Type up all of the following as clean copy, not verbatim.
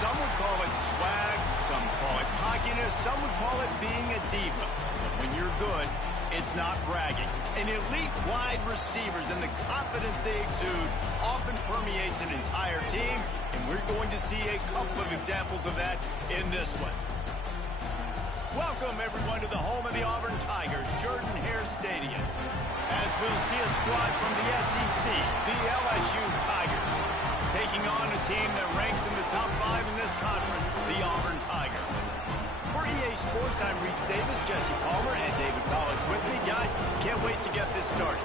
Some would call it swag, some call it cockiness, some would call it being a diva. But when you're good, it's not bragging. And elite wide receivers and the confidence they exude often permeates an entire team, and we're going to see a couple of examples of that in this one. Welcome, everyone, to the home of the Auburn Tigers, Jordan-Hare Stadium. As we'll see a squad from the SEC, the LSU Tigers, taking on a team that ranks in the top 5 in this conference, the Auburn Tigers. For EA Sports, I'm Reese Davis, Jesse Palmer, and David Collins with me. Guys, can't wait to get this started.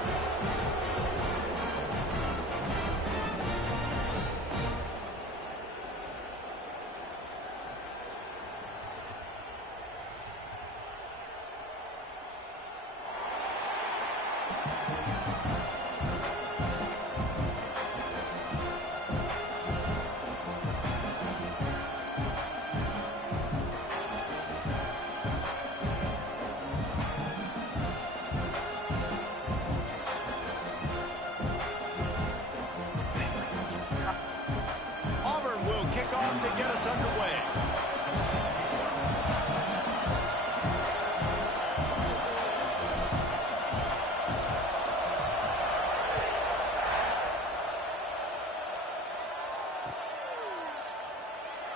Kick off to get us underway.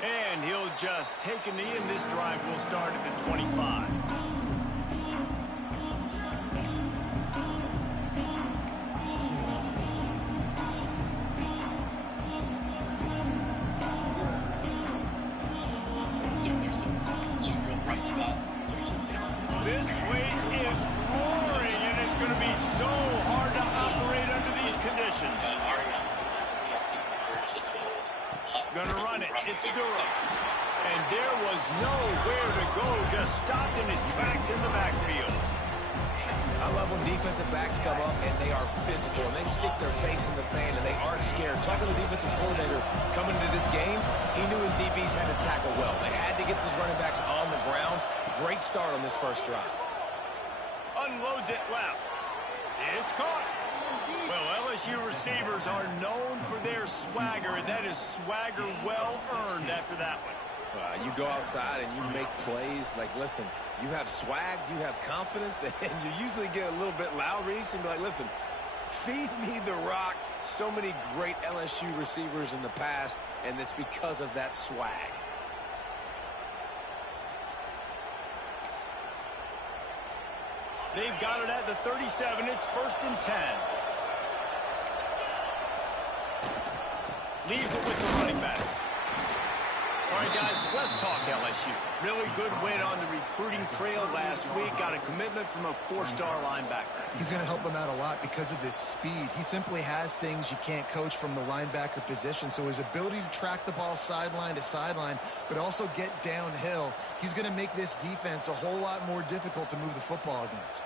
And he'll just take a knee, and this drive will start at the 25. This place is roaring, and it's going to be so hard to operate under these conditions. Going to run it. It's Durham. And there was nowhere to go, just stopped in his tracks in the backfield. I love when defensive backs come up and they are physical and they stick their face in the fan and they aren't scared. Talking to the defensive coordinator coming into this game, he knew his DBs had to tackle well. They had to get these running backs on the ground. Great start on this first drive. Unloads it left. It's caught. Well, LSU receivers are known for their swagger, and that is swagger well earned after that one. You go outside and you make plays. Like, listen, you have swag, you have confidence, and you usually get a little bit loud, Reese, and be like, listen, feed me the rock. So many great LSU receivers in the past, and it's because of that swag. They've got it at the 37. It's 1st and 10. Leaves it with the running back. All right, guys, let's talk LSU. Really good win on the recruiting trail last week. Got a commitment from a 4-star linebacker. He's going to help them out a lot because of his speed. He simply has things you can't coach from the linebacker position. So his ability to track the ball sideline to sideline, but also get downhill, he's going to make this defense a whole lot more difficult to move the football against.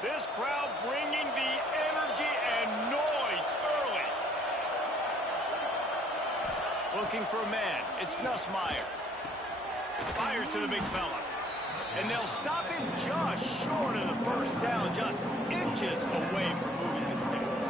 This crowd bringing the energy and noise early. Looking for a man. It's Nussmeier. Fires to the big fella. And they'll stop him just short of the first down, just inches away from moving the sticks.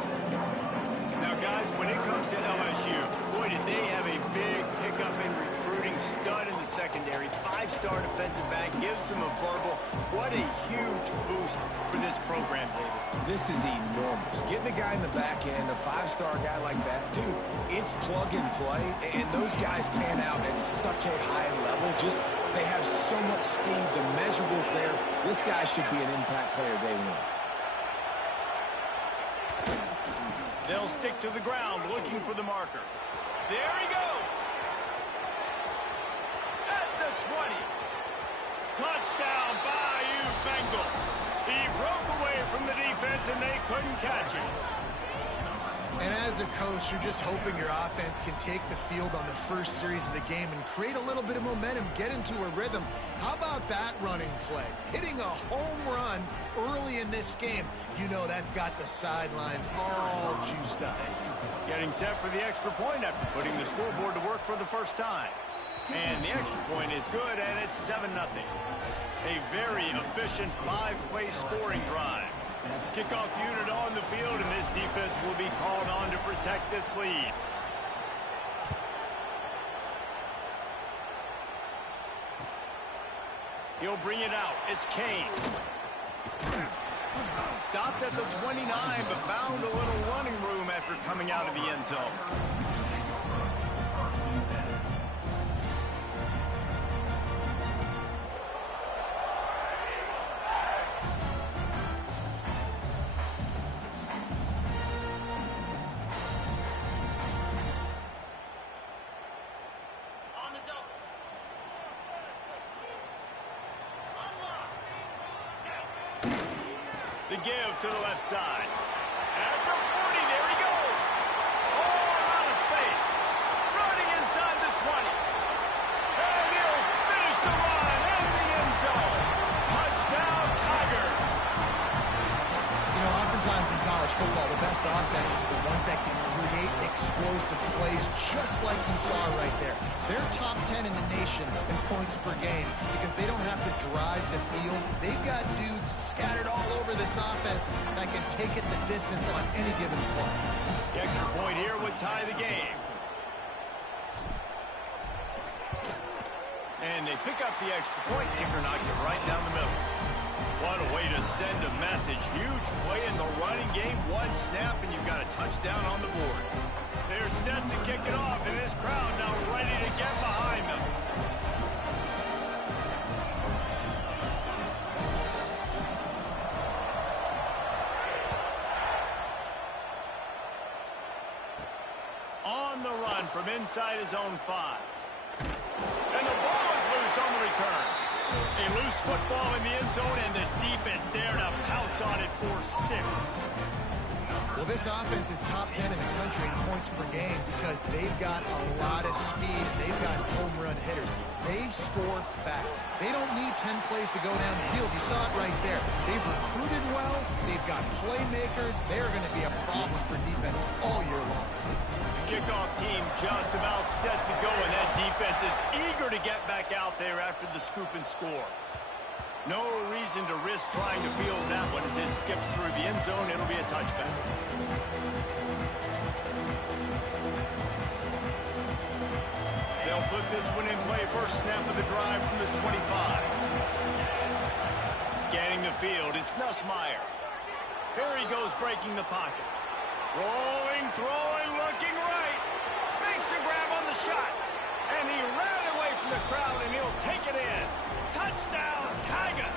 Now, guys, when it comes to LSU, boy, did they have a big pickup in recruiting. Stud in the secondary. 5-star defensive back. Gives them a verbal. What a huge boost for this program, David. This is enormous. Getting a guy in the back end, a 5-star guy like that, dude, it's plug and play, and those guys pan out at such a high level. Just, they have so much speed. The measurables there. This guy should be an impact player day one. They'll stick to the ground, looking for the marker. There he goes. At the 20. Touchdown, Bayou Bengals. He broke away from the defense, and they couldn't catch him. And as a coach, you're just hoping your offense can take the field on the first series of the game and create a little bit of momentum, get into a rhythm. How about that running play? Hitting a home run early in this game. You know that's got the sidelines all juiced up. Getting set for the extra point after putting the scoreboard to work for the first time. And the extra point is good, and it's 7-0. A very efficient 5-play scoring drive. Kickoff unit on the field, and this defense will be called on to protect this lead. He'll bring it out. It's Kane. Stopped at the 29, but found a little running room after coming out of the end zone. The give to the left side. At the 40, there he goes. All out of space. Running inside the 20. And he'll finish the run in the end zone. Touchdown, Tigers. You know, oftentimes in college football, the best offenses are the ones that can create explosive plays just like you saw right there. They're top 10 in the nation in points per game because they don't have to drive the field. They've got dudes scattered all over this offense that can take it the distance on any given play. The extra point here would tie the game. And they pick up the extra point. Kicker knocked it right down the middle. What a way to send a message. Huge play in the running game. One snap, and you've got a touchdown on the board. They're set to kick it off, and this crowd now ready to get behind them. On the run from inside his own 5. And the ball is loose on the return. A loose football in the end zone, and the defense there to pounce on it for 6. Well, this offense is top 10 in the country in points per game because they've got a lot of speed and they've got home run hitters. They score fast. They don't need 10 plays to go down the field. You saw it right there. They've recruited well. They've got playmakers. They're going to be a problem for defense all year long. The kickoff team just about set to go, and that defense is eager to get back out there after the scoop and score. No reason to risk trying to field that one as it skips through the end zone. It'll be a touchback. They'll put this one in play. First snap of the drive from the 25. Scanning the field, it's Nussmeier. Here he goes, breaking the pocket. Rolling, throwing, looking right. Makes a grab on the shot. And he ran away from the crowd, and he'll take it in. Touchdown, Tigers!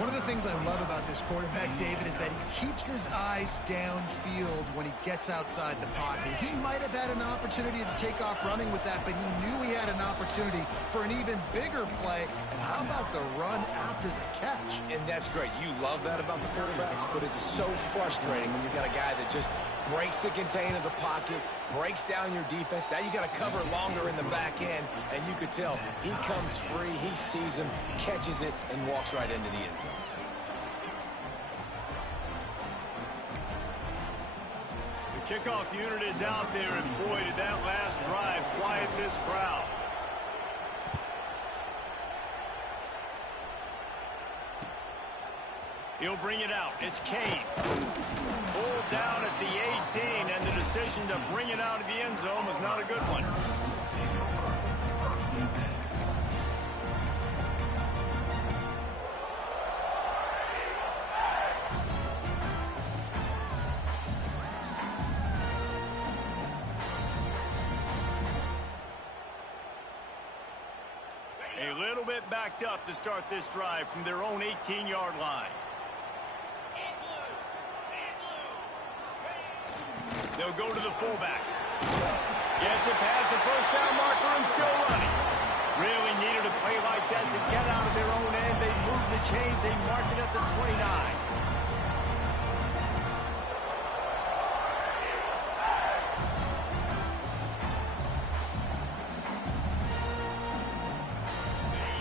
One of the things I love about this quarterback, David, is that he keeps his eyes downfield when he gets outside the pocket. He might have had an opportunity to take off running with that, but he knew he had an opportunity for an even bigger play. And how about the run after the catch? And that's great. You love that about the quarterbacks, but it's so frustrating when you've got a guy that just breaks the contain of the pocket, breaks down your defense. Now you got to cover longer in the back end, and you could tell he comes free, he sees him, catches it, and walks right into the end zone. The kickoff unit is out there, and boy, did that last drive quiet this crowd. He'll bring it out. It's Kane. Pulled down at the 18, and the decision to bring it out of the end zone was not a good one. A little bit backed up to start this drive from their own 18-yard line. They'll go to the fullback. Gets it past the first down marker and still running. Really needed a play like that to get out of their own end. They moved the chains. They marked it at the 29.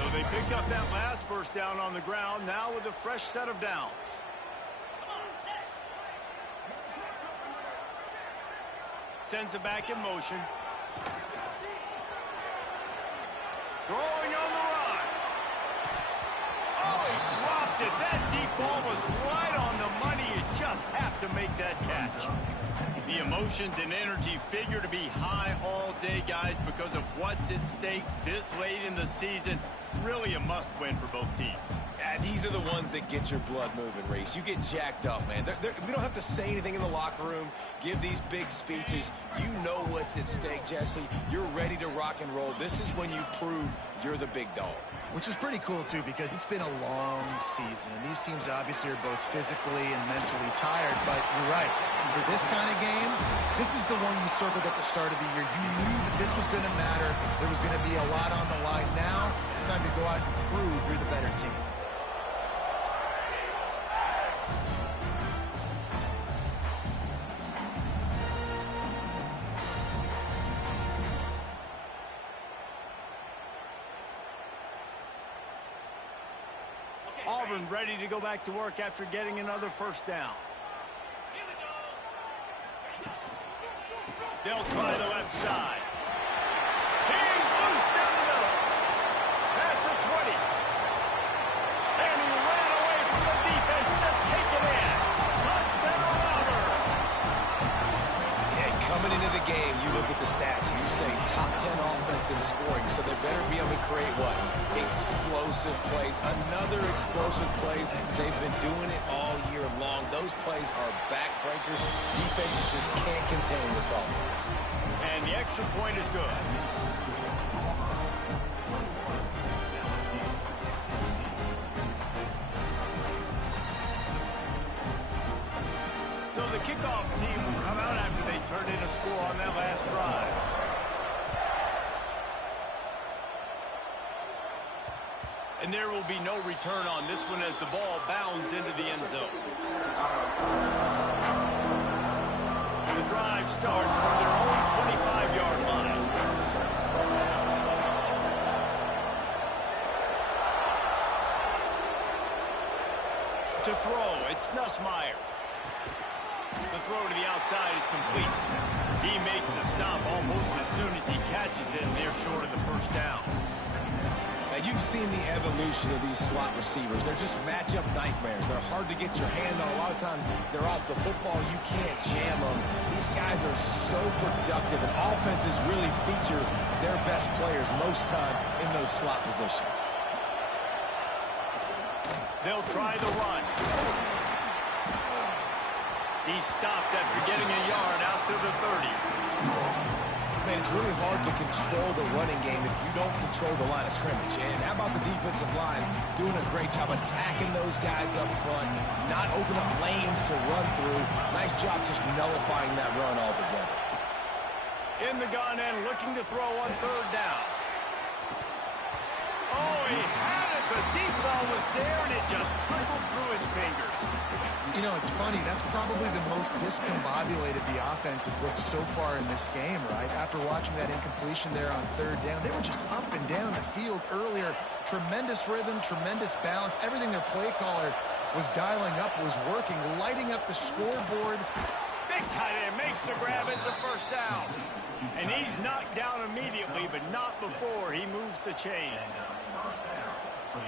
So they picked up that last first down on the ground, now with a fresh set of downs. Sends it back in motion. Throwing on the run. Oh, he dropped tipped it. That deep ball was right on the money. You just have to make that catch. The emotions and energy figure to be high all day, guys, because of what's at stake this late in the season. Really a must-win for both teams. Yeah, these are the ones that get your blood moving, Reese. You get jacked up, man. We don't have to say anything in the locker room, give these big speeches. You know what's at stake, Jesse. You're ready to rock and roll. This is when you prove you're the big dog. Which is pretty cool, too, because it's been a long season. And these teams obviously are both physically and mentally tired. But you're right. For this kind of game, this is the one you circled at the start of the year. You knew that this was going to matter. There was going to be a lot on the line. Now it's time to go out and prove you're the better team. Auburn ready to go back to work after getting another first down. They'll try the left side. He's loose down the middle. Past the 20. And he ran away from the defense to take it in. Touchdown, Auburn. Yeah, coming into the game, you look at the stats and you say top 10 offense in scoring, so they better be able to create what? Explosive plays. Another explosive plays. They've been doing it all year long. Those plays are backbreakers. Defenses just can't contain this offense. And the extra point is good. So the kickoff team will come out after they turned in a score on that last drive. And there will be no return on this one as the ball bounds into the end zone. The drive starts from their own 25-yard line. To throw, it's Nussmeier. The throw to the outside is complete. He makes the stop almost as soon as he catches it, and they're short of the first down. Now, you've seen the evolution of these slot receivers. They're just matchup nightmares. They're hard to get your hand on. A lot of times, they're off the football. You can't jam them. These guys are so productive, and offenses really feature their best players most time in those slot positions. They'll try the run. He stopped after getting a yard out to the 30. Man, it's really hard to control the running game if you don't control the line of scrimmage. And how about the defensive line doing a great job attacking those guys up front, not open up lanes to run through. Nice job just nullifying that run altogether. In the gun and looking to throw on third down. Oh, he had it. The deep ball was there, and it just trickled through his fingers. You know, it's funny. That's probably the most discombobulated the offense has looked so far in this game, right? After watching that incompletion there on third down, they were just up and down the field earlier. Tremendous rhythm, tremendous balance. Everything their play caller was dialing up was working, lighting up the scoreboard. Big tight end makes the grab. It's a first down. And he's knocked down immediately, but not before he moves the chains.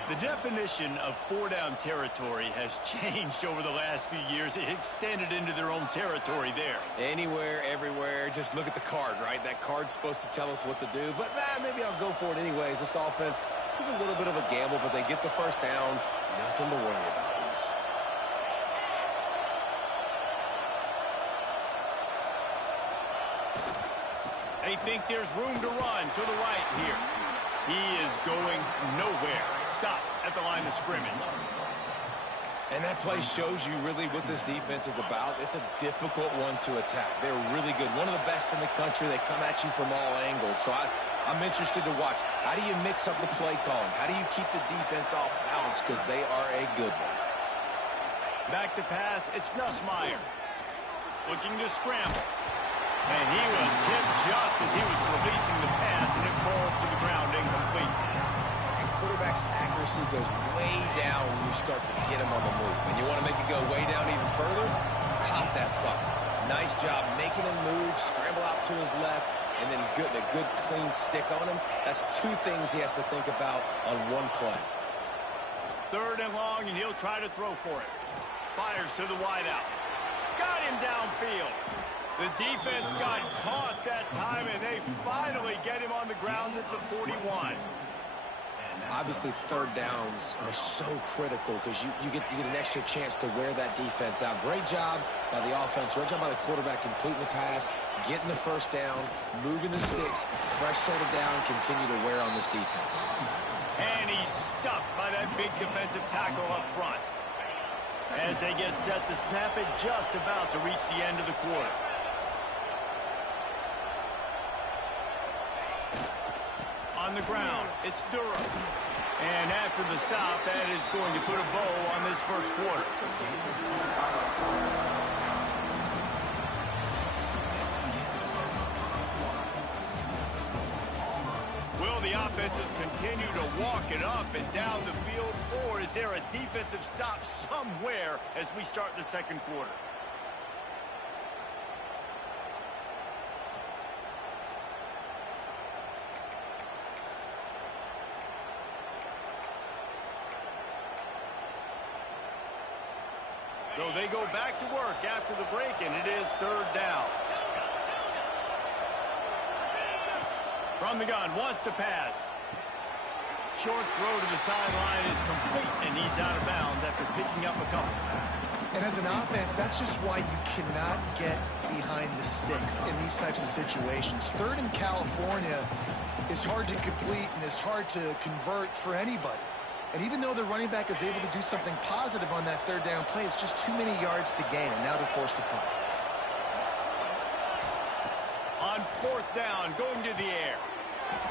The definition of four-down territory has changed over the last few years. It extended into their own territory there. Anywhere, everywhere, just look at the card, right? That card's supposed to tell us what to do, but maybe I'll go for it anyways. This offense took a little bit of a gamble, but they get the first down. Nothing to worry about. They think there's room to run to the right here. He is going nowhere. Stop at the line of scrimmage. And that play shows you really what this defense is about. It's a difficult one to attack. They're really good. One of the best in the country. They come at you from all angles. So I'm interested to watch. How do you mix up the play calling? How do you keep the defense off balance? Because they are a good one. Back to pass. It's Nussmeier. Looking to scramble. And he was hit just as he was releasing the pass, and it falls to the ground incomplete. And quarterback's accuracy goes way down when you start to get him on the move. And you want to make it go way down even further? Caught that sucker. Nice job making him move, scramble out to his left, and then getting a good clean stick on him. That's two things he has to think about on one play. 3rd and long, and he'll try to throw for it. Fires to the wideout. Got him downfield. The defense got caught that time, and they finally get him on the ground at the 41. Obviously, 3rd downs are so critical because you get an extra chance to wear that defense out. Great job by the offense. Great job by the quarterback completing the pass, getting the 1st down, moving the sticks, fresh set of down, continue to wear on this defense. And he's stuffed by that big defensive tackle up front. As they get set to snap it, just about to reach the end of the quarter. On the ground, it's Durham. And after the stop, that is going to put a bow on this 1st quarter. Will the offenses continue to walk it up and down the field, or is there a defensive stop somewhere as we start the 2nd quarter? So they go back to work after the break, and it is 3rd down. From the gun, wants to pass. Short throw to the sideline is complete, and he's out of bounds after picking up a couple. And as an offense, that's just why you cannot get behind the sticks in these types of situations. 3rd in California is hard to complete and is hard to convert for anybody. And even though the running back is able to do something positive on that 3rd down play, it's just too many yards to gain, and now they're forced to punt. On 4th down, going to the air.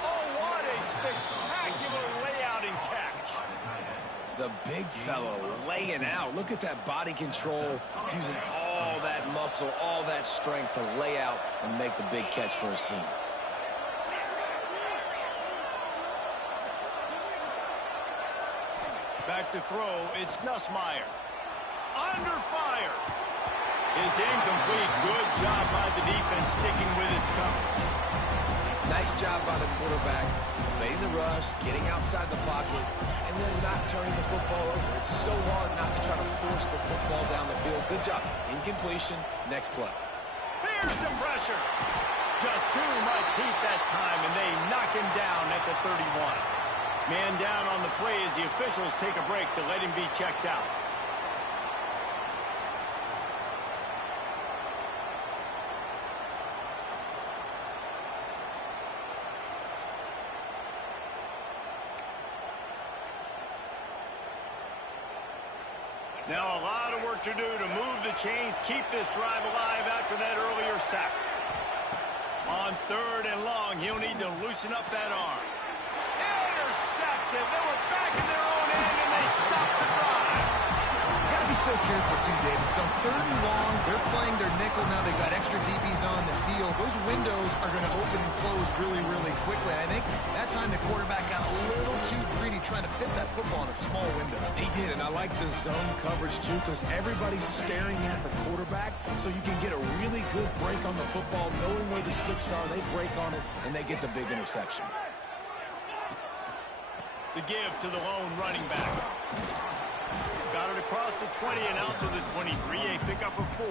Oh, what a spectacular layout and catch. The big fellow laying out. Look at that body control, using all that muscle, all that strength to lay out and make the big catch for his team. Back to throw, it's Nussmeier. Under fire. It's incomplete. Good job by the defense sticking with its coverage. Nice job by the quarterback, evading the rush, getting outside the pocket, and then not turning the football over. It's so hard not to try to force the football down the field. Good job. Incompletion, next play. Here's some pressure. Just too much heat that time, and they knock him down at the 31. Man down on the play as the officials take a break to let him be checked out. Now a lot of work to do to move the chains, keep this drive alive after that earlier sack. On 3rd and long, he'll need to loosen up that arm. Intercepted. They were back in their own end, and they stopped the drive. You got to be so careful, too, David. So 3rd and long, they're playing their nickel now. They've got extra DBs on the field. Those windows are going to open and close really, really quickly. And I think that time the quarterback got a little too greedy trying to fit that football in a small window. He did, and I like the zone coverage, too, because everybody's staring at the quarterback, so you can get a really good break on the football, knowing where the sticks are. They break on it, and they get the big interception. The give to the lone running back. Got it across the 20 and out to the 23. A pickup of 4.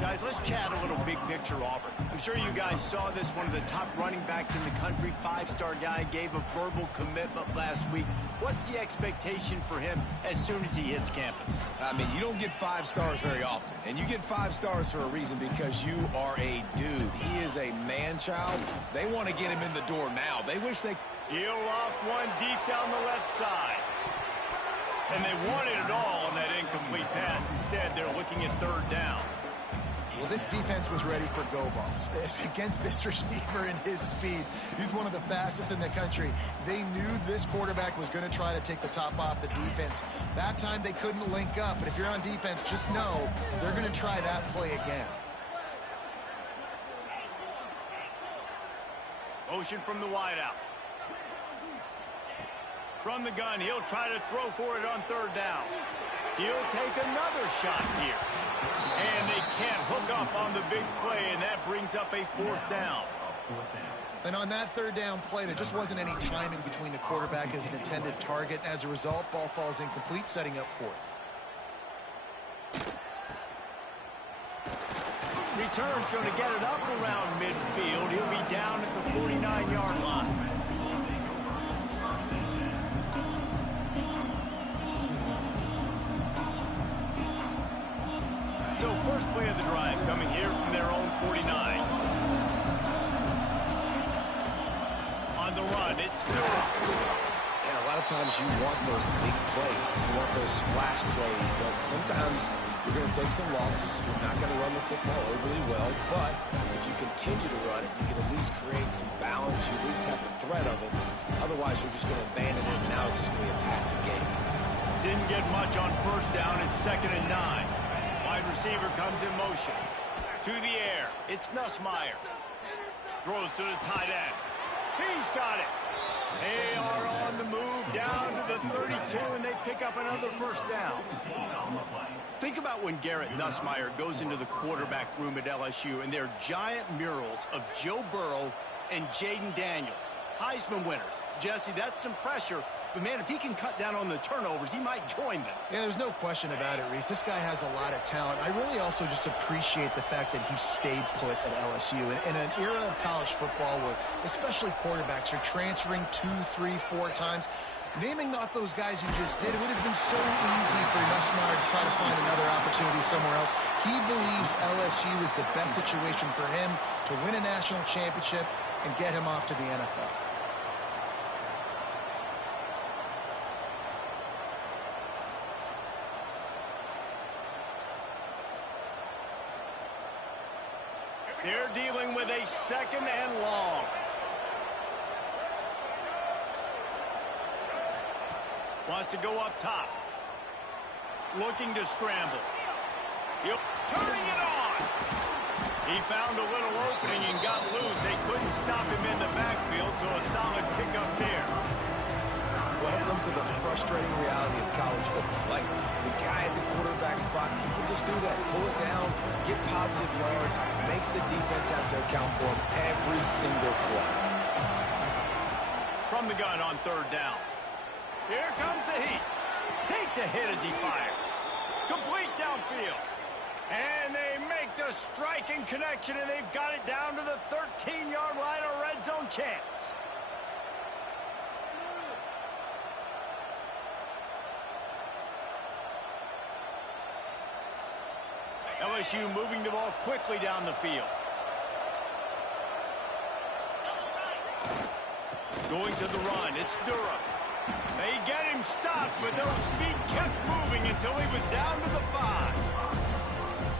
Guys, let's chat a little big picture Auburn. I'm sure you guys saw this. One of the top running backs in the country, 5-star guy, gave a verbal commitment last week. What's the expectation for him as soon as he hits campus? I mean, you don't get 5 stars very often. And you get 5 stars for a reason, because you are a dude. He is a man-child. They want to get him in the door now. They wish they... He'll loft one deep down the left side. And they wanted it all on that incomplete pass. Instead, they're looking at 3rd down. Well, this defense was ready for go balls. Against this receiver and his speed, he's one of the fastest in the country. They knew this quarterback was going to try to take the top off the defense. That time they couldn't link up. But if you're on defense, just know they're going to try that play again. Motion from the wideout. From the gun, he'll try to throw for it on 3rd down. He'll take another shot here. And they can't hook up on the big play, and that brings up a 4th down. And on that third down play, there just wasn't any timing between the quarterback as an intended target. As a result, ball falls incomplete, setting up fourth. Return's going to get it up around midfield. He'll be down at the 49-yard line. So first play of the drive coming here from their own 49. On the run, it's Durham. And a lot of times you want those big plays. You want those splash plays. But sometimes you're going to take some losses. You're not going to run the football overly well. But if you continue to run it, you can at least create some balance. You at least have the threat of it. Otherwise, you're just going to abandon it. And now it's just going to be a passing game. Didn't get much on first down. It's 2nd and 9. Wide receiver comes in motion. To the air. It's Nussmeier. Throws to the tight end. He's got it. They are on the move down to the 32, and they pick up another first down. Think about when Garrett Nussmeier goes into the quarterback room at LSU, and there are giant murals of Joe Burrow and Jaden Daniels, Heisman winners. Jesse, that's some pressure. But, man, if he can cut down on the turnovers, he might join them. Yeah, there's no question about it, Reese. This guy has a lot of talent. I really also just appreciate the fact that he stayed put at LSU. In an era of college football where especially quarterbacks are transferring 2, 3, 4 times, naming off those guys you just did, it would have been so easy for Nussmeier to try to find another opportunity somewhere else. He believes LSU is the best situation for him to win a national championship and get him off to the NFL. They're dealing with a 2nd and long. Wants to go up top. Looking to scramble. Turning it on. He found a little opening and got loose. They couldn't stop him in the backfield, so a solid pickup there. Welcome to the frustrating reality of college football. Like, the guy at the quarterback spot, he can just do that. Pull it down, get positive yards, makes the defense have to account for him every single play. From the gun on 3rd down. Here comes the heat. Takes a hit as he fires. Complete downfield. And they make the striking connection, and they've got it down to the 13-yard line, a red zone chance. LSU moving the ball quickly down the field. Going to the run, it's Durham. They get him stopped, but those feet kept moving until he was down to the 5.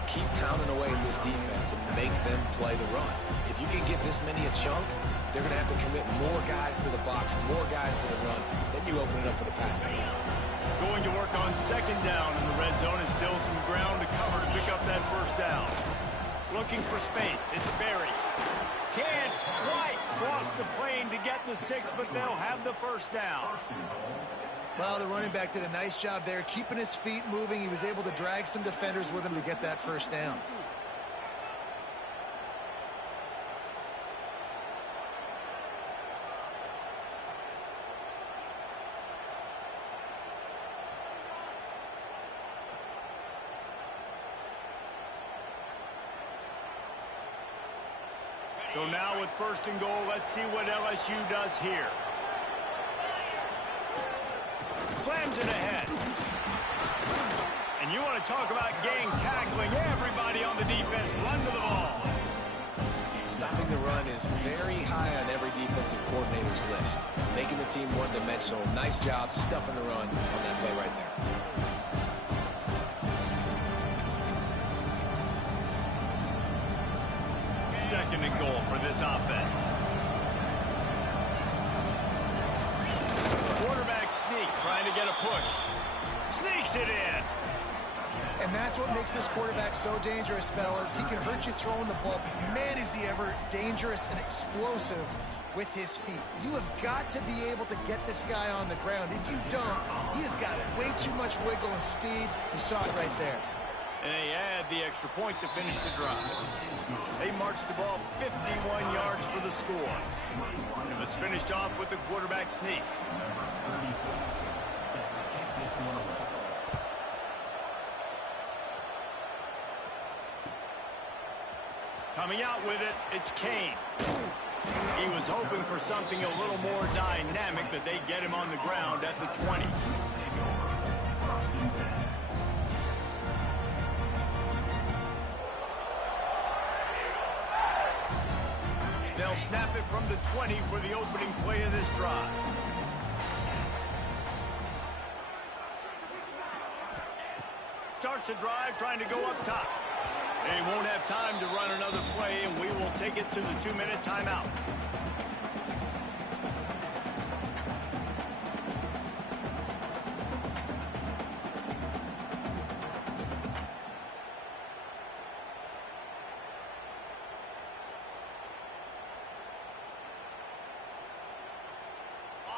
Keep pounding away at this defense and make them play the run. If you can get this many a chunk, they're going to have to commit more guys to the box, more guys to the run. Then you open it up for the passing game. Going to work on 2nd down in the red zone, and still some ground to cover to pick up that first down. Looking for space. It's Berry. Can't quite cross the plane to get the 6, but they'll have the first down. Well, the running back did a nice job there, keeping his feet moving. He was able to drag some defenders with him to get that first down. So now with 1st and goal, let's see what LSU does here. Slams it ahead. And you want to talk about gang tackling. Everybody on the defense run to the ball. Stopping the run is very high on every defensive coordinator's list. Making the team one-dimensional. Nice job stuffing the run on that play right there. 2nd and goal for this offense. Quarterback sneak, trying to get a push. Sneaks it in. And that's what makes this quarterback so dangerous, fellas. He can hurt you throwing the ball, but man, is he ever dangerous and explosive with his feet. You have got to be able to get this guy on the ground. If you don't, he has got way too much wiggle and speed. You saw it right there. And they add the extra point to finish the drive. They marched the ball 51 yards for the score. And it was finished off with the quarterback sneak. Coming out with it, it's Kane. He was hoping for something a little more dynamic, but they get him on the ground at the 20. They'll snap it from the 20 for the opening play of this drive. Starts the drive trying to go up top. They won't have time to run another play, and we will take it to the 2-minute timeout.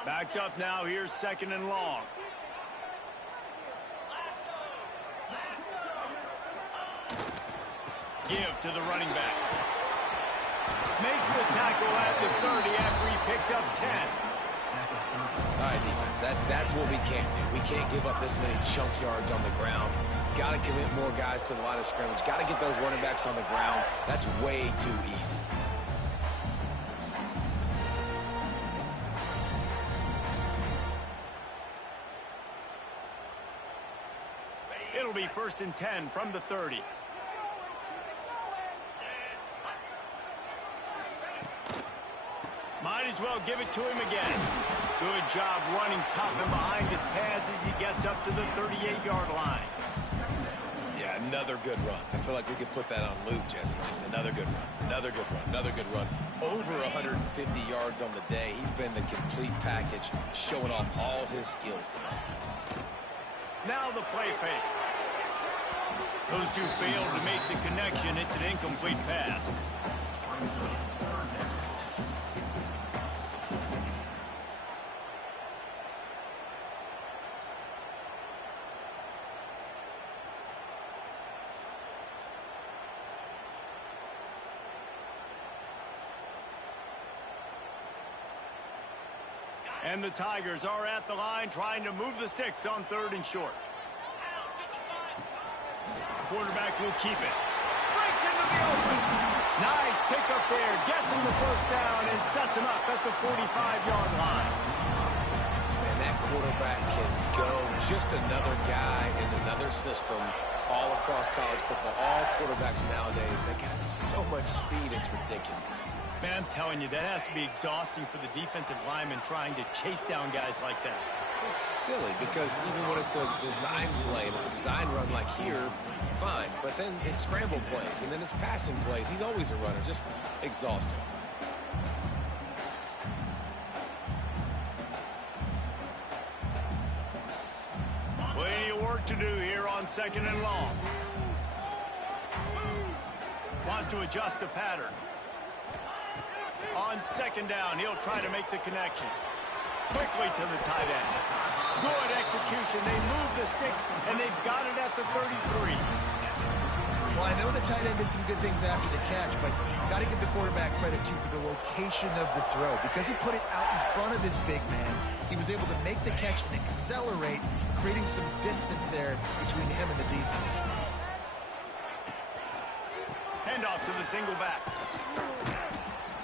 Backed up now. Here's 2nd and long. Give to the running back. Makes the tackle at the 30 after he picked up 10. All right, defense, that's what we can't do. We can't give up this many chunk yards on the ground. Got to commit more guys to the line of scrimmage. Got to get those running backs on the ground. That's way too easy. It'll be 1st and 10 from the 30. Might as well give it to him again. Good job running tough and behind his pads as he gets up to the 38-yard line. Yeah, another good run. I feel like we could put that on loop, Jesse. Just another good run, another good run, another good run. Over 150 yards on the day. He's been the complete package, showing off all his skills tonight. Now the play fake. Those two failed to make the connection. It's an incomplete pass. And the Tigers are at the line trying to move the sticks on 3rd and short. Quarterback will keep it. Breaks into the open. Nice pickup there. Gets him the 1st down and sets him up at the 45-yard line. And that quarterback can go. Just another guy in another system all across college football. All quarterbacks nowadays, they got so much speed, it's ridiculous. Man, I'm telling you, that has to be exhausting for the defensive lineman trying to chase down guys like that. It's silly because even when it's a design play and it's a design run like here, fine. But then it's scramble plays and then it's passing plays. He's always a runner, just exhausting. Plenty of work to do here on 2nd and long. Wants to adjust the pattern. On 2nd down, he'll try to make the connection. Quickly to the tight end. Good execution. They move the sticks, and they've got it at the 33. Well, I know the tight end did some good things after the catch, but got to give the quarterback credit, too, for the location of the throw. Because he put it out in front of his big man, he was able to make the catch and accelerate, creating some distance there between him and the defense. Handoff to the single back.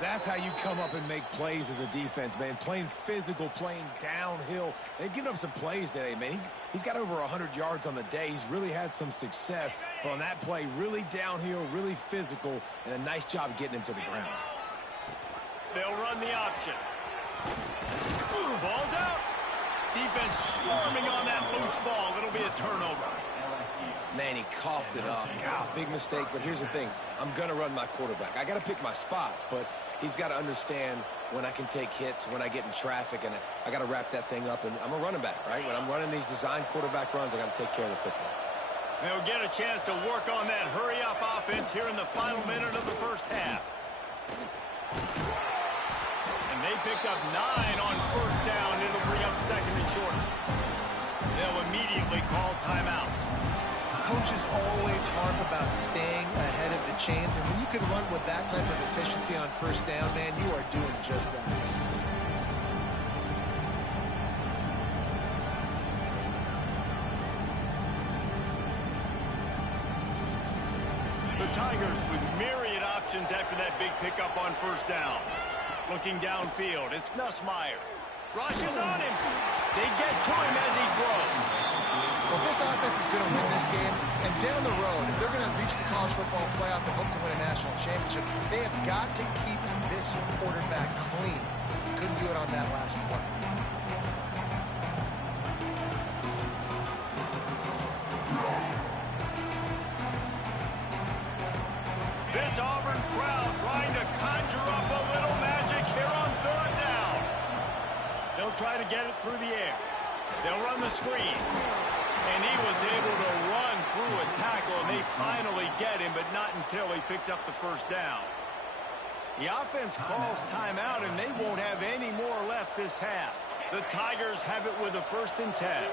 That's how you come up and make plays as a defense, man. Playing physical, playing downhill. They've given up some plays today, man. He's got over 100 yards on the day. He's really had some success. But on that play, really downhill, really physical, and a nice job getting him to the ground. They'll run the option. Ball's out. Defense swarming on that loose ball. It'll be a turnover. Man, he coughed it up. God, big mistake. But here's the thing. I'm going to run my quarterback. I got to pick my spots, but he's got to understand when I can take hits, when I get in traffic, and I got to wrap that thing up. And I'm a running back, right? When I'm running these design quarterback runs, I got to take care of the football. They'll get a chance to work on that hurry-up offense here in the final minute of the 1st half. And they picked up 9 on 1st down. It'll bring up 2nd and short. They'll immediately call timeout. Coach Coaches always harp about staying ahead of the chains, and when you can run with that type of efficiency on first down, man, you are doing just that. The Tigers with myriad options after that big pickup on first down. Looking downfield, it's Nussmeier. Rushes on him. They get to him as he throws. Well, if this offense is going to win this game, and down the road, if they're going to reach the college football playoff and hope to win a national championship, they have got to keep this quarterback clean. Couldn't do it on that last play. This Auburn crowd trying to conjure up a little magic here on third down. They'll try to get it through the air. They'll run the screen. And he was able to run through a tackle, and they finally get him, but not until he picks up the first down. The offense calls timeout, and they won't have any more left this half. The Tigers have it with a 1st and 10.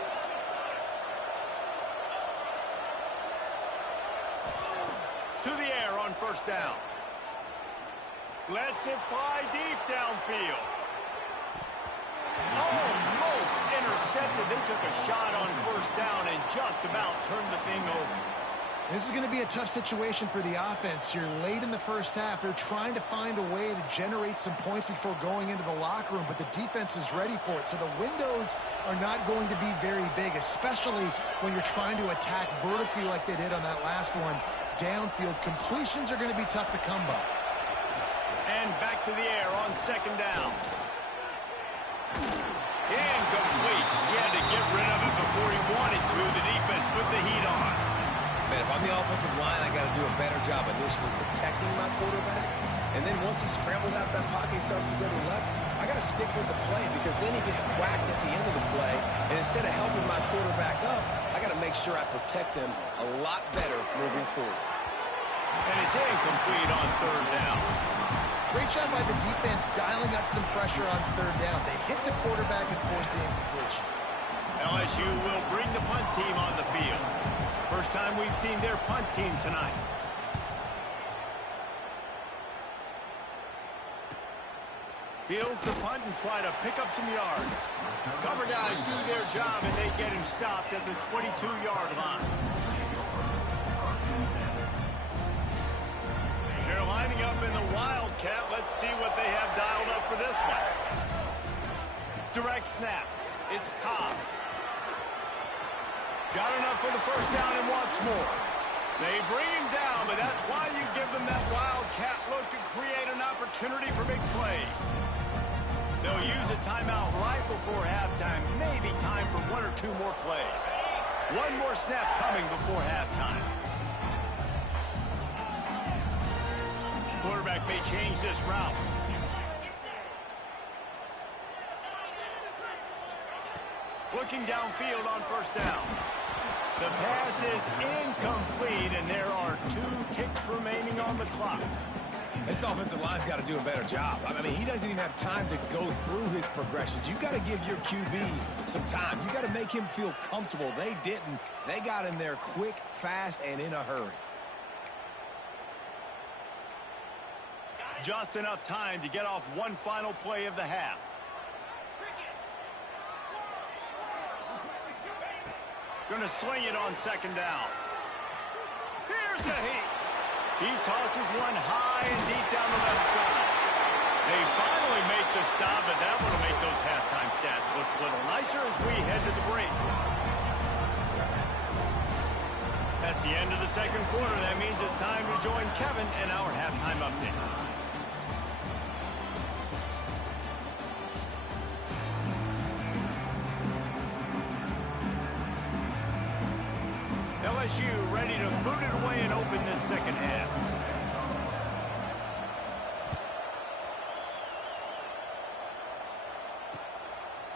To the air on first down. Lets it fly deep downfield. Almost intercepted. They took a shot on first down and just about turned the thing over. This is going to be a tough situation for the offense here. Late in the first half, they're trying to find a way to generate some points before going into the locker room, but the defense is ready for it. So the windows are not going to be very big, especially when you're trying to attack vertically like they did on that last one. Downfield completions are going to be tough to come by. And back to the air on second down. Incomplete. He had to get rid of it before he wanted to. The defense put the heat on. Man, if I'm the offensive line, I got to do a better job initially protecting my quarterback. And then once he scrambles out of that pocket, he starts to go to the left, I got to stick with the play because then he gets whacked at the end of the play. And instead of helping my quarterback up, I got to make sure I protect him a lot better moving forward. And it's incomplete on third down. Great job by the defense dialing up some pressure on third down. They hit the quarterback and forced the incompletion. LSU will bring the punt team on the field. First time we've seen their punt team tonight. Fields the punt and try to pick up some yards. Cover guys do their job and they get him stopped at the 22-yard line. They're lining up in the Wildcat. Let's see what they have dialed up for this one. Direct snap. It's Cobb. Got enough for the first down and wants more. They bring him down, but that's why you give them that Wildcat look to create an opportunity for big plays. They'll use a timeout right before halftime. Maybe time for 1 or 2 more plays. One more snap coming before halftime. Quarterback may change this route. Looking downfield on first down. The pass is incomplete, and there are 2 ticks remaining on the clock. This offensive line's got to do a better job. I mean, he doesn't even have time to go through his progressions. You've got to give your QB some time. You've got to make him feel comfortable. They didn't. They got in there quick, fast, and in a hurry. Just enough time to get off one final play of the half. Gonna sling it on second down. Here's the heat. He tosses one high and deep down the left side. They finally make the stop, but that will make those halftime stats look a little nicer as we head to the break. That's the end of the second quarter. That means it's time to join Kevin in our halftime update. LSU ready to boot it away and open this second half.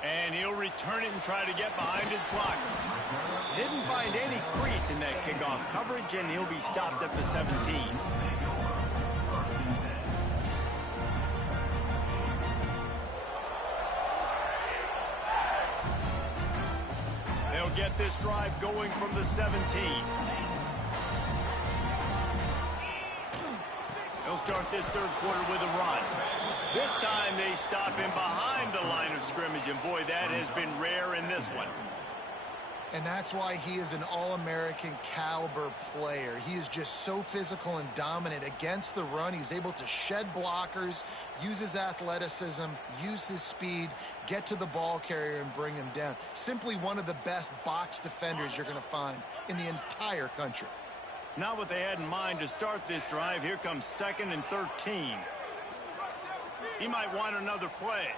And he'll return it and try to get behind his blockers. Didn't find any crease in that kickoff coverage, and he'll be stopped at the 17. They'll get this drive going from the 17. They'll start this third quarter with a run. This time they stop him behind the line of scrimmage, and boy, that has been rare in this one. And that's why he is an All-American caliber player. He is just so physical and dominant against the run. He's able to shed blockers, use his athleticism, use his speed, get to the ball carrier and bring him down. Simply one of the best box defenders you're going to find in the entire country. Not what they had in mind to start this drive. Here comes 2nd and 13. He might want another play.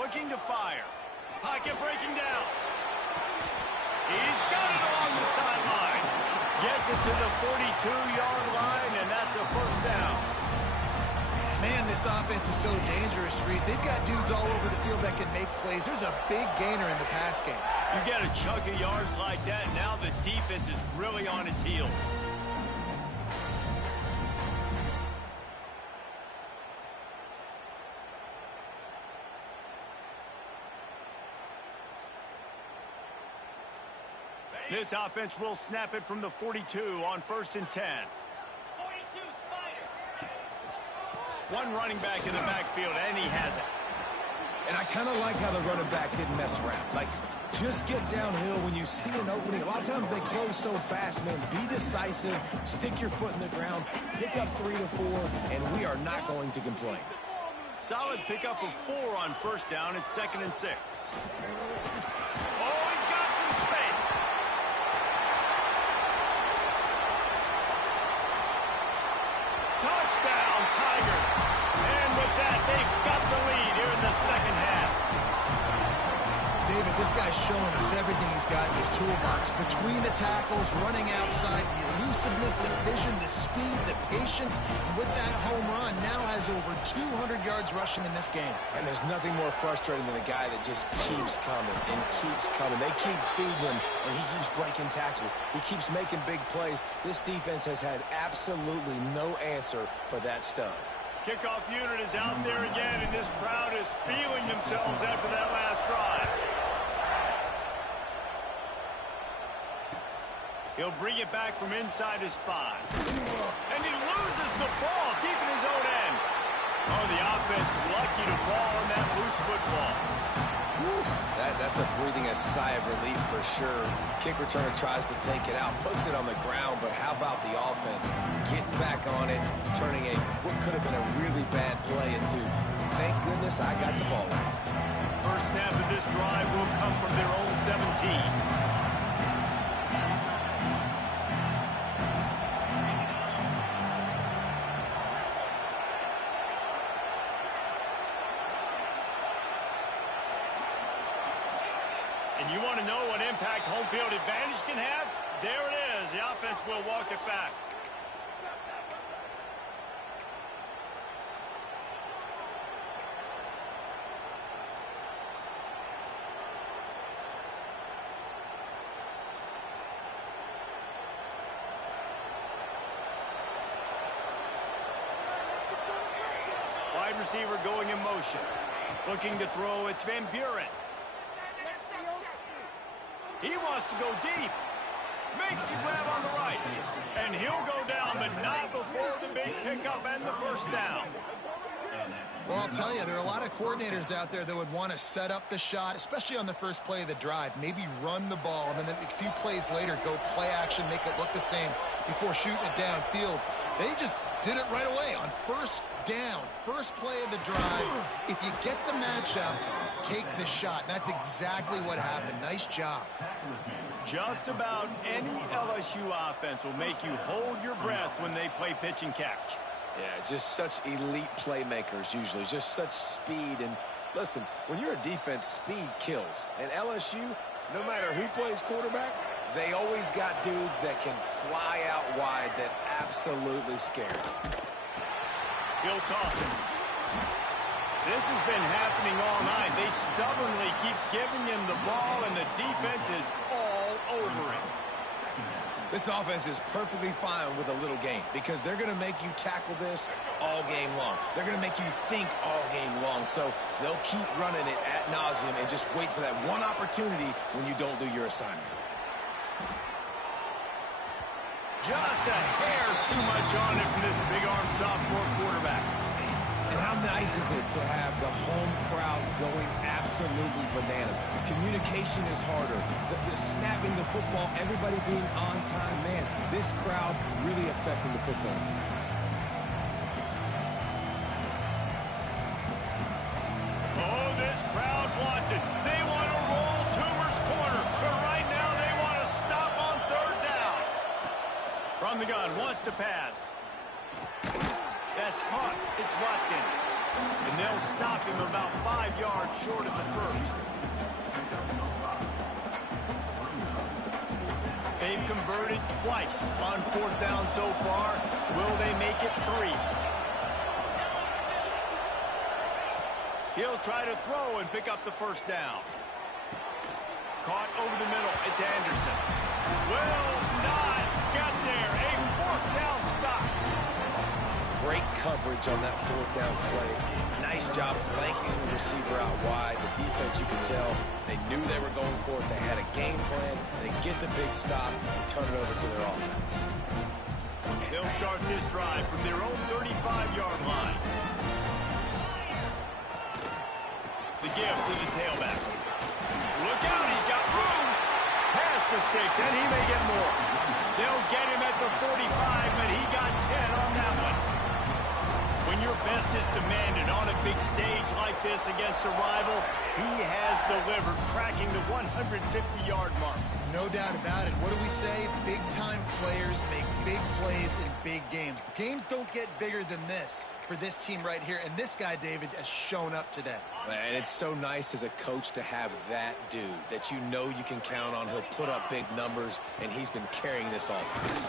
Looking to fire. Pocket breaking down. He's got it along the sideline. Gets it to the 42-yard line, and that's a first down. Man, this offense is so dangerous, Reese. They've got dudes all over the field that can make plays. There's a big gainer in the pass game. You get a chunk of yards like that, now the defense is really on its heels. This offense will snap it from the 42 on 1st and 10. 42 Spider. One running back in the backfield, and he has it. And I kind of like how the running back didn't mess around. Like, just get downhill when you see an opening. A lot of times they close so fast, man. Be decisive, stick your foot in the ground, pick up 3 to 4, and we are not going to complain. Solid pickup of 4 on 1st down. It's 2nd and 6. Oh, he's got some space. Touchdown, Tigers. And with that, they've got the lead here in the second half. David, this guy's showing us everything he's got in his toolbox. Between the tackles, running outside, the elusiveness, the vision, the speed, the patience. And with that home run, now has over 200 yards rushing in this game. And there's nothing more frustrating than a guy that just keeps coming and keeps coming. They keep feeding him, and he keeps breaking tackles. He keeps making big plays. This defense has had absolutely no answer for that stud. Kickoff unit is out there again, and this crowd is feeling themselves after that last drive. He'll bring it back from inside his 5. And he loses the ball, keeping his own end. Oh, the offense lucky to fall on that loose football. Whew, that's a breathing a sigh of relief for sure. Kick returner tries to take it out, puts it on the ground, but how about the offense getting back on it, turning what could have been a really bad play into, thank goodness I got the ball. First snap of this drive will come from their own 17. And you want to know what impact home field advantage can have? There it is. The offense will walk it back. Wide receiver going in motion. Looking to throw, it's Van Buren. He wants to go deep. Makes the grab on the right. And he'll go down, but not before the big pickup and the first down. Well, I'll tell you, there are a lot of coordinators out there that would want to set up the shot, especially on the first play of the drive. Maybe run the ball, and then a few plays later, go play action, make it look the same before shooting it downfield. They just did it right away on first down, first play of the drive. If you get the matchup, take the shot. And that's exactly what happened. Nice job. Just about any LSU offense will make you hold your breath when they play pitch and catch. Yeah, just such elite playmakers usually, just such speed. And listen, when you're a defense, speed kills. And LSU, no matter who plays quarterback, they always got dudes that can fly out wide that absolutely scare you. He'll toss it. This has been happening all night. They stubbornly keep giving him the ball, and the defense is all over him. This offense is perfectly fine with a little game because they're going to make you tackle this all game long. They're going to make you think all game long. So they'll keep running it ad nauseum and just wait for that one opportunity when you don't do your assignment. Just a hair too much on it from this big-arm sophomore quarterback. And how nice is it to have the home crowd going absolutely bananas? Communication is harder. The snapping the football, everybody being on time. Man, this crowd really affecting the football game. Oh, this crowd wants it. They want to roll Toomer's corner. But right now, they want to stop on third down. From the gun, wants to pass. That's caught. It's Watkins. And they'll stop him about 5 yards short of the first. They've converted twice on fourth down so far. Will they make it 3? He'll try to throw and pick up the first down. Caught over the middle. It's Anderson. Will not get there. A fourth down stop. Great coverage on that fourth down play. Nice job blanking the receiver out wide. The defense, you can tell, they knew they were going for it. They had a game plan. They get the big stop and turn it over to their offense. They'll start this drive from their own 35-yard line. The give to the tailback. Look out, he's got room. Pass the sticks, and he may get more. They'll get him at the 45, but he got 10 on that one. When your best is demanded on a big stage like this against a rival, he has delivered, cracking the 150-yard mark. No doubt about it. What do we say? Big-time players make big plays in big games. The games don't get bigger than this for this team right here, and this guy, David, has shown up today. And it's so nice as a coach to have that dude that you know you can count on. He'll put up big numbers, and he's been carrying this offense.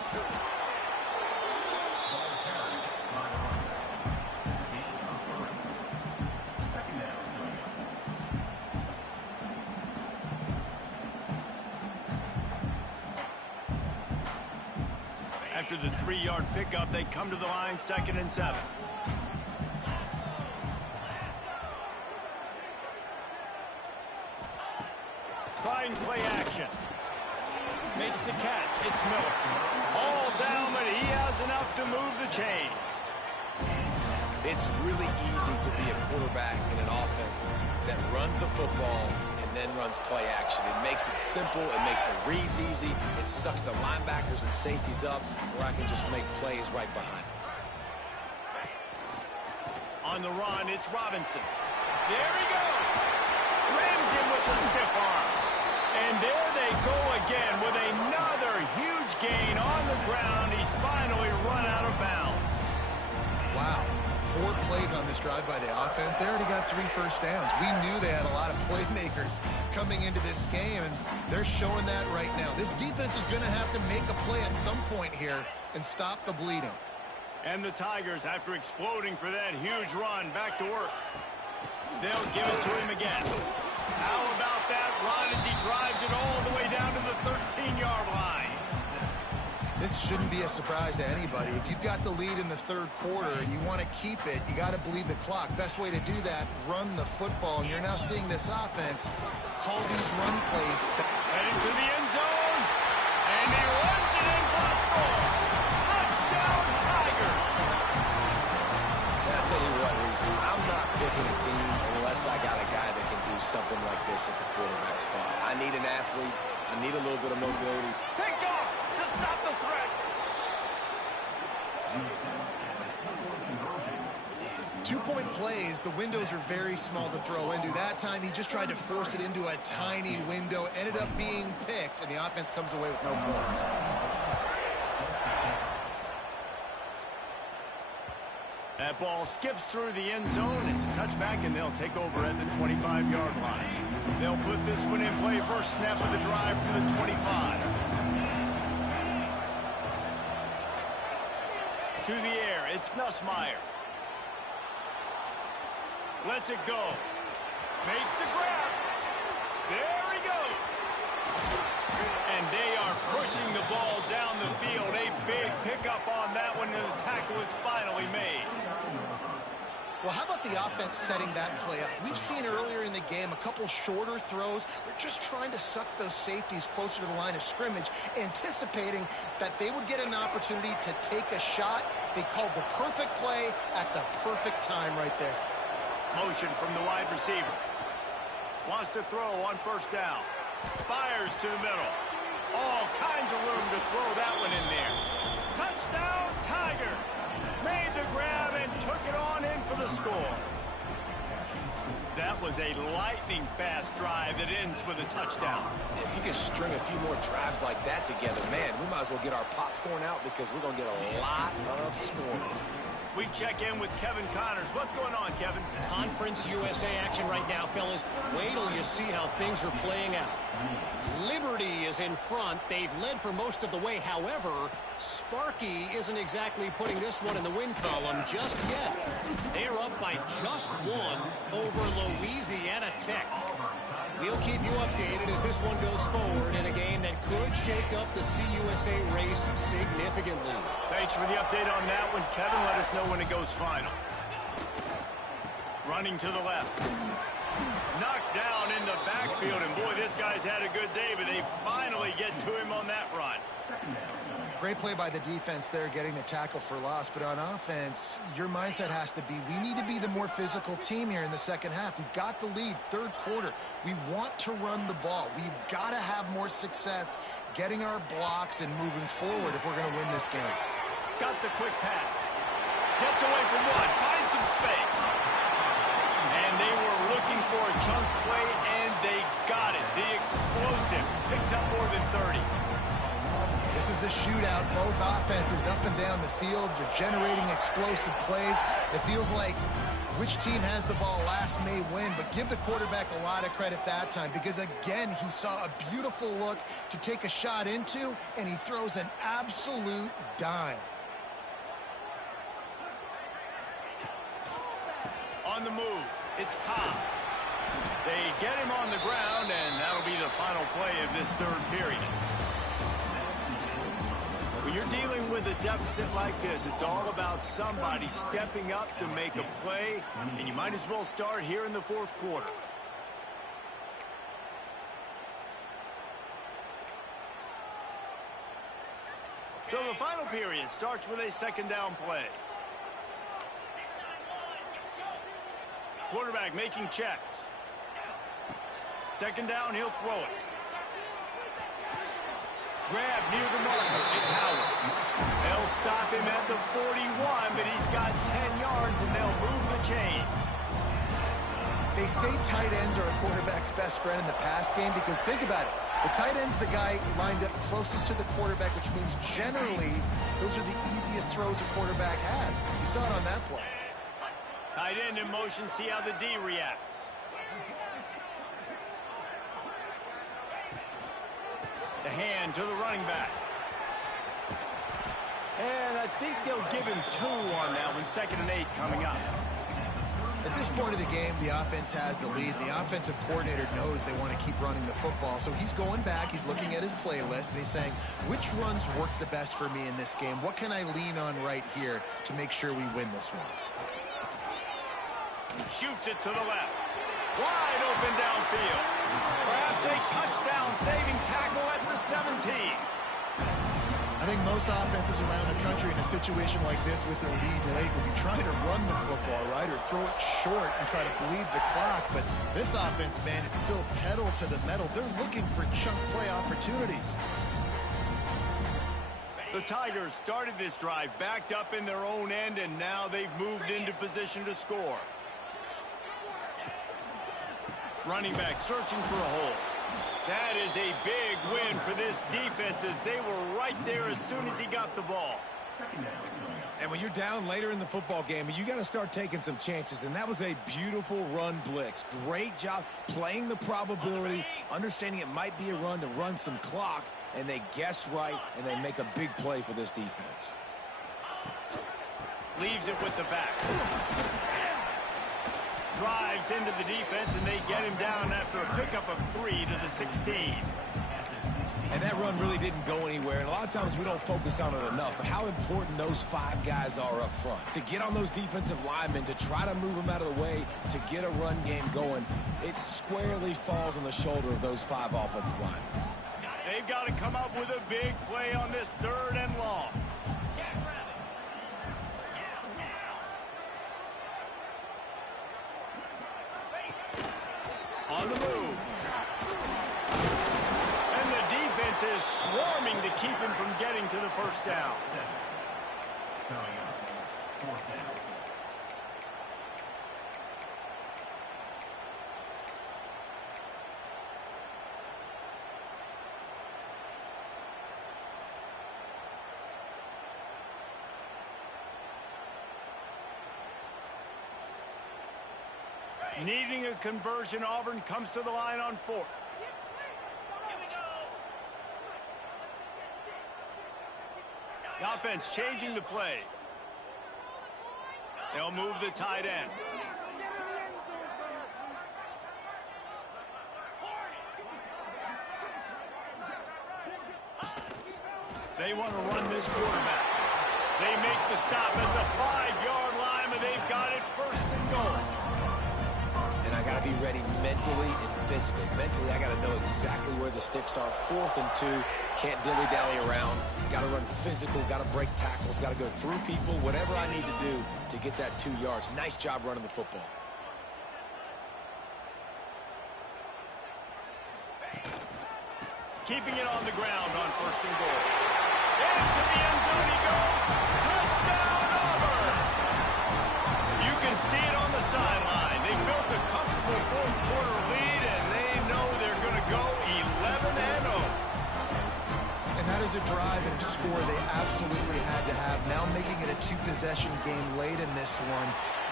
After the 3-yard pickup, they come to the line, 2nd and 7. Trying play action. Makes the catch. It's Miller. All down, but he has enough to move the chains. It's really easy to be a quarterback in an offense that runs the football and then runs play action. It makes it simple. It makes the reads easy. It sucks the linebackers and safeties up where I can just make plays right behind them. On the run, it's Robinson. There he goes. Rams him with the stiff arm. And there they go again with another huge gain on the ground. He's finally run out of bounds. Wow. 4 plays on this drive by the offense. They already got 3 first downs. We knew they had a lot of playmakers coming into this game, and they're showing that right now. This defense is going to have to make a play at some point here and stop the bleeding. And the Tigers, after exploding for that huge run, back to work. They'll give it to him again. How about that run as he drives it all the way down to the 13-yard line? This shouldn't be a surprise to anybody. If you've got the lead in the 3rd quarter and you want to keep it, you got to bleed the clock. Best way to do that, run the football. And you're now seeing this offense call these run plays. Heading to the end zone. And he runs it in for the score. Touchdown, Tigers. And I'll tell you what, Reese, I'm not picking a team unless I got a guy that can do something like this at the quarterback spot. I need an athlete. I need a little bit of mobility. Pick off to stop the threat. 2-point plays, the windows are very small to throw into. That time, he just tried to force it into a tiny window, ended up being picked, and the offense comes away with no points. That ball skips through the end zone. It's a touchback, and they'll take over at the 25-yard line. They'll put this one in play. First snap of the drive from the 25. To the air, it's Nussmeier. Lets it go. Makes the grab. There he goes. And they are pushing the ball down the field. A big pickup on that one, and the tackle is finally made. Well, how about the offense setting that play up? We've seen earlier in the game a couple shorter throws. They're just trying to suck those safeties closer to the line of scrimmage, anticipating that they would get an opportunity to take a shot. They called the perfect play at the perfect time right there. Motion from the wide receiver. Wants to throw on first down. Fires to the middle. All kinds of room to throw that one in there. Touchdown, Tigers! Made the grab and took it on in for the score. That was a lightning-fast drive that ends with a touchdown. If you can string a few more drives like that together, man, we might as well get our popcorn out because we're going to get a lot of scoring. We check in with Kevin Connors. What's going on, Kevin? Conference USA action right now, fellas. Wait till you see how things are playing out. Liberty is in front. They've led for most of the way. However, Sparky isn't exactly putting this one in the win column just yet. They're up by just one over Louisiana Tech. We'll keep you updated as this one goes forward in a game that could shake up the CUSA race significantly. Thanks for the update on that one, Kevin. Let us know when it goes final. Running to the left. Knocked down in the backfield, and boy, this guy's had a good day, but they finally get to him on that run. Great play by the defense there, getting the tackle for loss. But on offense, your mindset has to be, we need to be the more physical team here in the second half. We've got the lead, third quarter. We want to run the ball. We've got to have more success getting our blocks and moving forward if we're going to win this game. Got the quick pass. Gets away from one. Finds some space. And they were looking for a chunk play, and they got it. The explosive picks up more than 30. This is a shootout. Both offenses up and down the field. They're generating explosive plays. It feels like which team has the ball last may win, but give the quarterback a lot of credit that time because, again, he saw a beautiful look to take a shot into, and he throws an absolute dime. On the move, it's Cobb. They get him on the ground, and that'll be the final play of this third period. When you're dealing with a deficit like this, it's all about somebody stepping up to make a play, and you might as well start here in the fourth quarter. So the final period starts with a second down play. Quarterback making checks. Second down, he'll throw it. Grab near the marker. It's Howard. They'll stop him at the 41, but he's got 10 yards, and they'll move the chains. They say tight ends are a quarterback's best friend in the pass game because think about it. The tight end's the guy lined up closest to the quarterback, which means generally those are the easiest throws a quarterback has. You saw it on that play. Tight end in motion, see how the D reacts. The hand to the running back. And I think they'll give him 2 on that one. 2nd and 8 coming up. At this point of the game, the offense has the lead. The offensive coordinator knows they want to keep running the football. So he's going back, he's looking at his playlist, and he's saying, which runs work the best for me in this game? What can I lean on right here to make sure we win this one? Shoots it to the left. Wide open downfield. Perhaps a touchdown-saving tackle at the 17. I think most offensives around the country in a situation like this with the lead late would be trying to run the football, right, or throw it short and try to bleed the clock. But this offense, man, it's still pedal to the metal. They're looking for chunk play opportunities. The Tigers started this drive backed up in their own end, and now they've moved into position to score. Running back searching for a hole. That is a big win for this defense as they were right there as soon as he got the ball. And when you're down later in the football game, you got to start taking some chances, and that was a beautiful run blitz. Great job playing the probability, understanding it might be a run to run some clock, and they guess right, and they make a big play for this defense. Leaves it with the back. Drives into the defense, and they get him down after a pickup of 3 to the 16. And that run really didn't go anywhere. And a lot of times we don't focus on it enough. But how important those 5 guys are up front. To get on those defensive linemen, to try to move them out of the way, to get a run game going, it squarely falls on the shoulder of those 5 offensive linemen. They've got to come up with a big play on this 3rd and long. On the move. And the defense is swarming to keep him from getting to the first down. Needing a conversion, Auburn comes to the line on 4th. The offense changing the play. They'll move the tight end. They want to run this quarterback. They make the stop at the 5-yard line, but they've got it 1st and goal. And I got to be ready mentally and physically. Mentally, I got to know exactly where the sticks are. 4th and 2. Can't dilly-dally around. Got to run physical. Got to break tackles. Got to go through people. Whatever I need to do to get that 2 yards. Nice job running the football. Keeping it on the ground on 1st and goal. Into the end zone he goes. Touchdown, Auburn! You can see it on the sideline. They built a comfortable 4th-quarter lead, and they know they're going to go 11-0. And that is a drive and a score they absolutely had to have. Now making it a 2-possession game late in this one.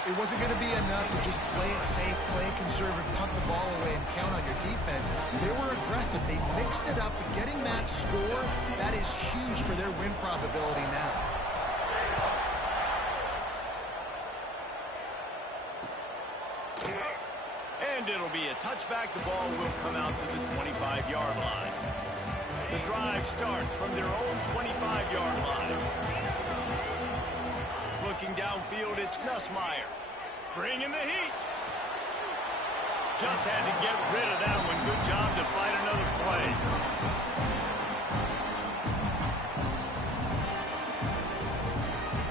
It wasn't going to be enough to just play it safe, play it conservative, punt the ball away, and count on your defense. They were aggressive. They mixed it up. Getting that score, that is huge for their win probability now. And it'll be a touchback. The ball will come out to the 25-yard line. The drive starts from their own 25-yard line. Looking downfield, it's Nussmeier. Bringing the heat. Just had to get rid of that one. Good job to fight another play.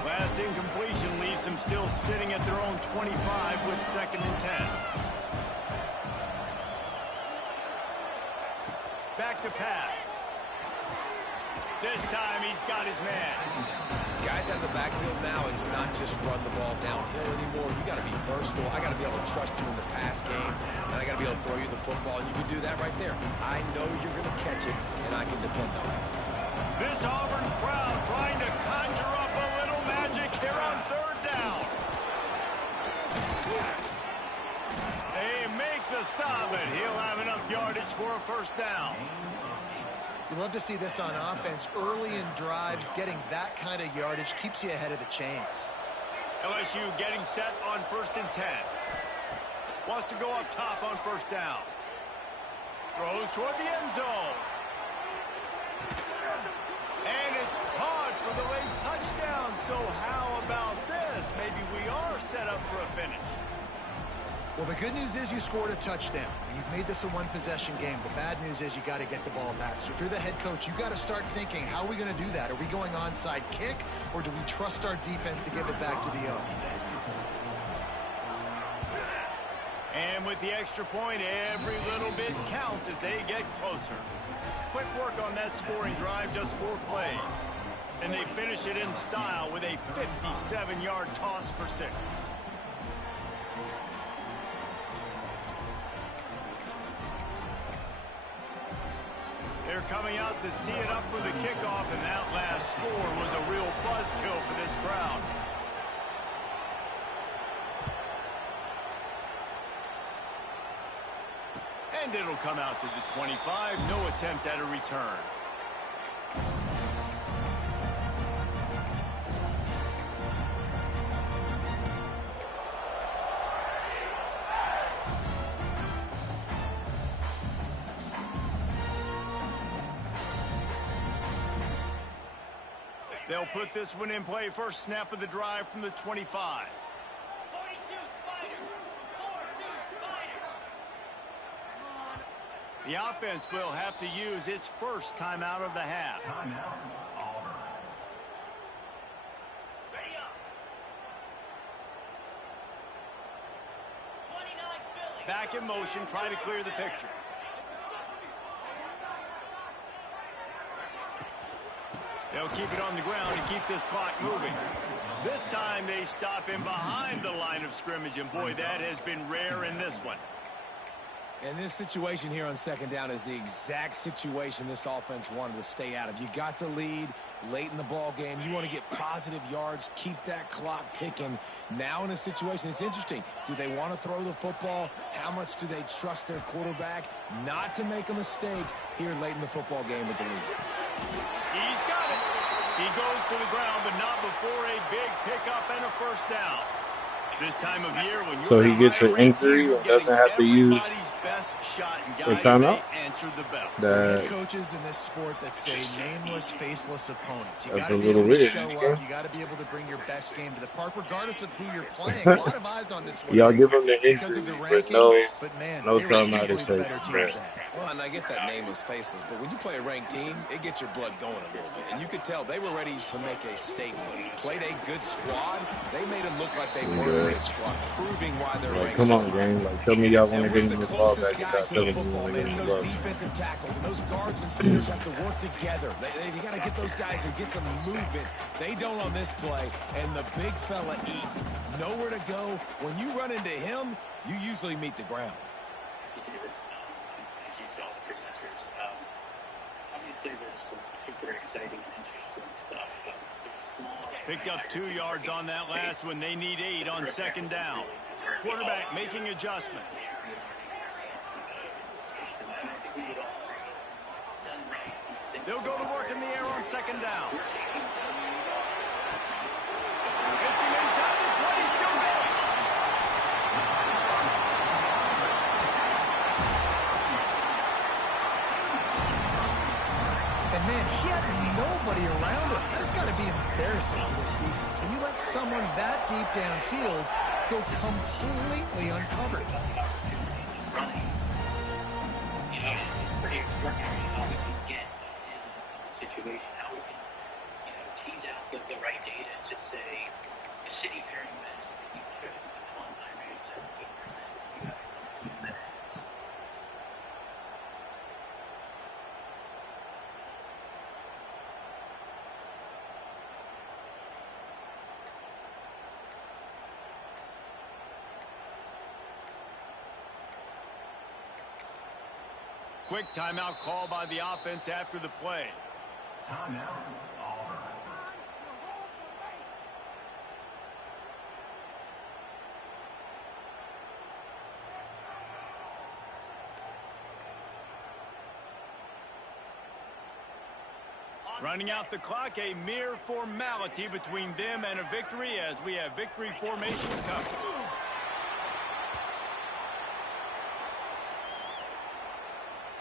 Last incompletion leaves them still sitting at their own 25 with 2nd and 10. Back to pass. This time he's got his man. Guys out of the backfield now, it's not just run the ball downhill anymore. You got to be versatile. I got to be able to trust you in the pass game, and I got to be able to throw you the football, and you can do that right there. I know you're going to catch it, and I can depend on it. This Auburn crowd trying to conjure up a little magic here on 3rd down. They make the stop, and he'll have enough yardage for a 1st down. You love to see this on offense. Early in drives, getting that kind of yardage keeps you ahead of the chains. LSU getting set on 1st and 10. Wants to go up top on 1st down. Throws toward the end zone. And it's caught for the late touchdown. So how about this? Maybe we are set up for a finish. Well, the good news is you scored a touchdown. You've made this a 1-possession game. The bad news is you got to get the ball back. So if you're the head coach, you got to start thinking, how are we going to do that? Are we going onside kick, or do we trust our defense to give it back to the O? And with the extra point, every little bit counts as they get closer. Quick work on that scoring drive, just 4 plays. And they finish it in style with a 57-yard toss for 6. They're coming out to tee it up for the kickoff, and that last score was a real buzzkill for this crowd. And it'll come out to the 25. No attempt at a return. They'll put this one in play. First snap of the drive from the 25. 42 Spider. 42 Spider. The offense will have to use its first timeout of the half. Ready up. 29 Philly. Back in motion, try to clear the picture. They'll keep it on the ground and keep this clock moving. This time they stop him behind the line of scrimmage, and boy, that has been rare in this one. And this situation here on second down is the exact situation this offense wanted to stay out of. You got the lead late in the ball game. You want to get positive yards, keep that clock ticking. Now in a situation, it's interesting. Do they want to throw the football? How much do they trust their quarterback not to make a mistake here late in the football game with the lead? He's got it. He goes to the ground, but not before a big pickup and a first down. This time of year, when you're So he gets an injury and doesn't have to use best shot, and a guys, timeout? they answer the bell. Head That coaches in this sport that say nameless, faceless opponents. You That's got to a be little able to weird, show okay? up. You got to be able to bring your best game to the park, regardless of who you're playing. A lot of eyes on this one. y'all give him the because injury, of the but rankings, but man, no they were timeout easily is the taken. better team Right. at that. Well, and I get that name is faceless, but when you play a ranked team, it gets your blood going a little bit. And you could tell they were ready to make a statement. Played a good squad. They made it look like they were a good squad, proving why they're Like, ranked. come so on, high. gang. Like, tell me y'all want to And get with him the this ball closest back. guy Y'all to telling the me you football, want to man, get it's him the those ball. defensive tackles and those guards and centers have to work together. They got to get those guys and get some movement. They don't on this play, and the big fella eats. Nowhere to go. When you run into him, you usually meet the ground. Thank you, David. Thank you to all the presenters. Obviously, there's some super exciting and interesting stuff. Picked up 2 yards on that last one. They need 8 on second down. Quarterback making adjustments. They'll go to work in the air on second down. Hits him inside the 20, still going. And man, he had nobody around him. That has got to be embarrassing for this defense. When you let someone that deep downfield go completely uncovered. You know, it's pretty extraordinary how we can get in a situation, how we can, tease out the right data to say, the city pairing best, you chose as one-time rate 17%. You got to come that is. Quick timeout call by the offense after the play. Running out the clock, a mere formality between them and a victory as we have victory formation covered.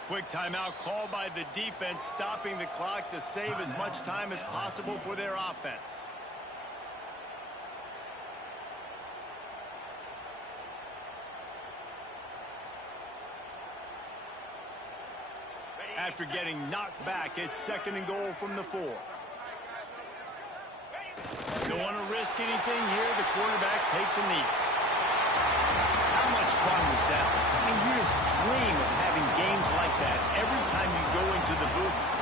Quick timeout called by the defense, stopping the clock to save as much time as possible for their offense. After getting knocked back, it's second and goal from the 4. Don't want to risk anything here. The quarterback takes a knee. How much fun was that? I mean, you just dream of having games like that every time you go into the booth.